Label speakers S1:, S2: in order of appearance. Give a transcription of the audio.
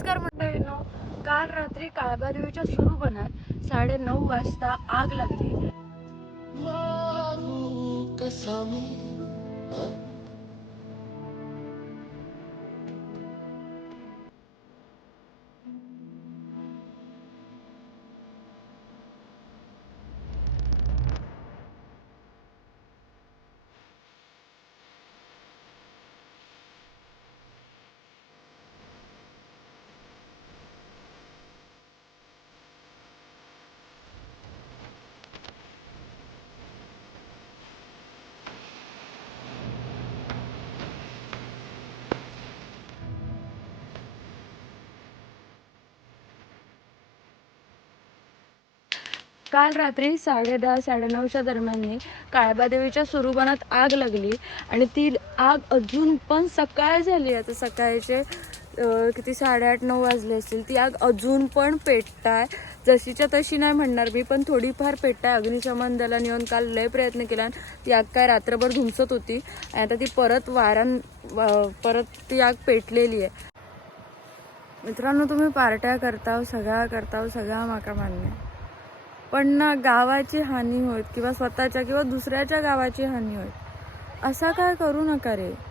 S1: नमस्कार मंडळींनो. काल रात्री काळबादेवीच्या सुरू बनात साडे नऊ वाजता आग लागली. काल रात्री साडे दहा साडेनऊच्या दरम्यान काळबादेवीच्या स्वरूपानात आग लागली आणि ती आग अजून पण सकाळ झाली. आता सकाळचे किती साडेआठ नऊ वाजले असतील ती आग अजून पण पेटताय. जशीच्या तशी नाही म्हणणार मी पण थोडीफार पेटताय. अग्निशमन दलाने येऊन काल लय प्रयत्न केला ती आग काय रात्रभर धुमसत होती. आणि आता ती परत वारां परत ती आग पेटलेली आहे. मित्रांनो तुम्ही पार्ट्या करताव सगळा करताव सगळा माका मान्य आहे. पण ना गावाची हानी होत किंवा स्वतःच्या किंवा दुसऱ्याच्या गावाची हानी होत. असा काय करू नका रे.